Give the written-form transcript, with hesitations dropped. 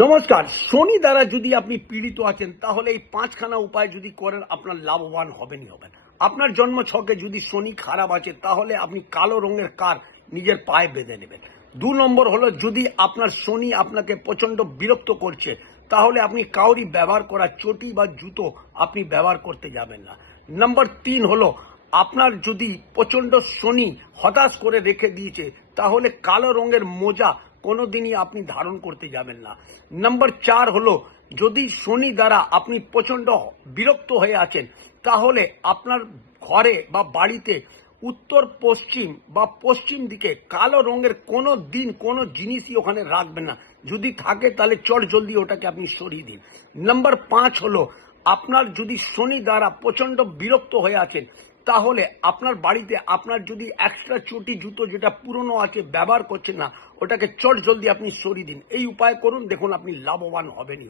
নমস্কার। শনি দ্বারা যদি আপনি পীড়িত আছেন তাহলে এই পাঁচখানা উপায় যদি করেন আপনার লাভবান হবেনই হবেন। আপনার জন্ম ছকে যদি শনি খারাপ আছে তাহলে আপনি কালো রঙের কার নিজের পায়ে বেঁধে নেবেন। 2 নম্বর হলো, যদি আপনার শনি আপনাকে প্রচন্ড বিরক্ত করছে তাহলে আপনি কাউরি ব্যবহার করা চটি বা জুতো আপনি ব্যবহার করতে যাবেন না। নাম্বার 3 হলো, আপনার যদি প্রচন্ড শনি হতাশ করে রেখে দিয়েছে তাহলে কালো রঙের মোজা কোনোদিনই আপনি ধারণ করতে যাবেন না। নাম্বার 4 হলো, যদি শনি দ্বারা আপনি প্রচন্ড বিরক্ত হয়ে আছেন তাহলে আপনার ঘরে বা বাড়িতে উত্তর পশ্চিম বা পশ্চিম দিকে কালো রঙের কোনো দিন কোনো জিনিসই ওখানে রাখবেন না। যদি থাকে তাহলে চট জলদি ওটাকে আপনি সরিয়ে দিন। নাম্বার 5 হলো, আপনার যদি শনি দ্বারা প্রচন্ড বিরক্ত হয়ে আছেন তাহলে আপনার বাড়িতে আপনার যদি এক্সট্রা চটি জুতো যেটা পুরনো আছে ব্যবহার করছেন না ওটাকে চট জলদি আপনি সরিয়ে দিন। এই উপায় করুন, দেখুন আপনি লাভবান হবেনই।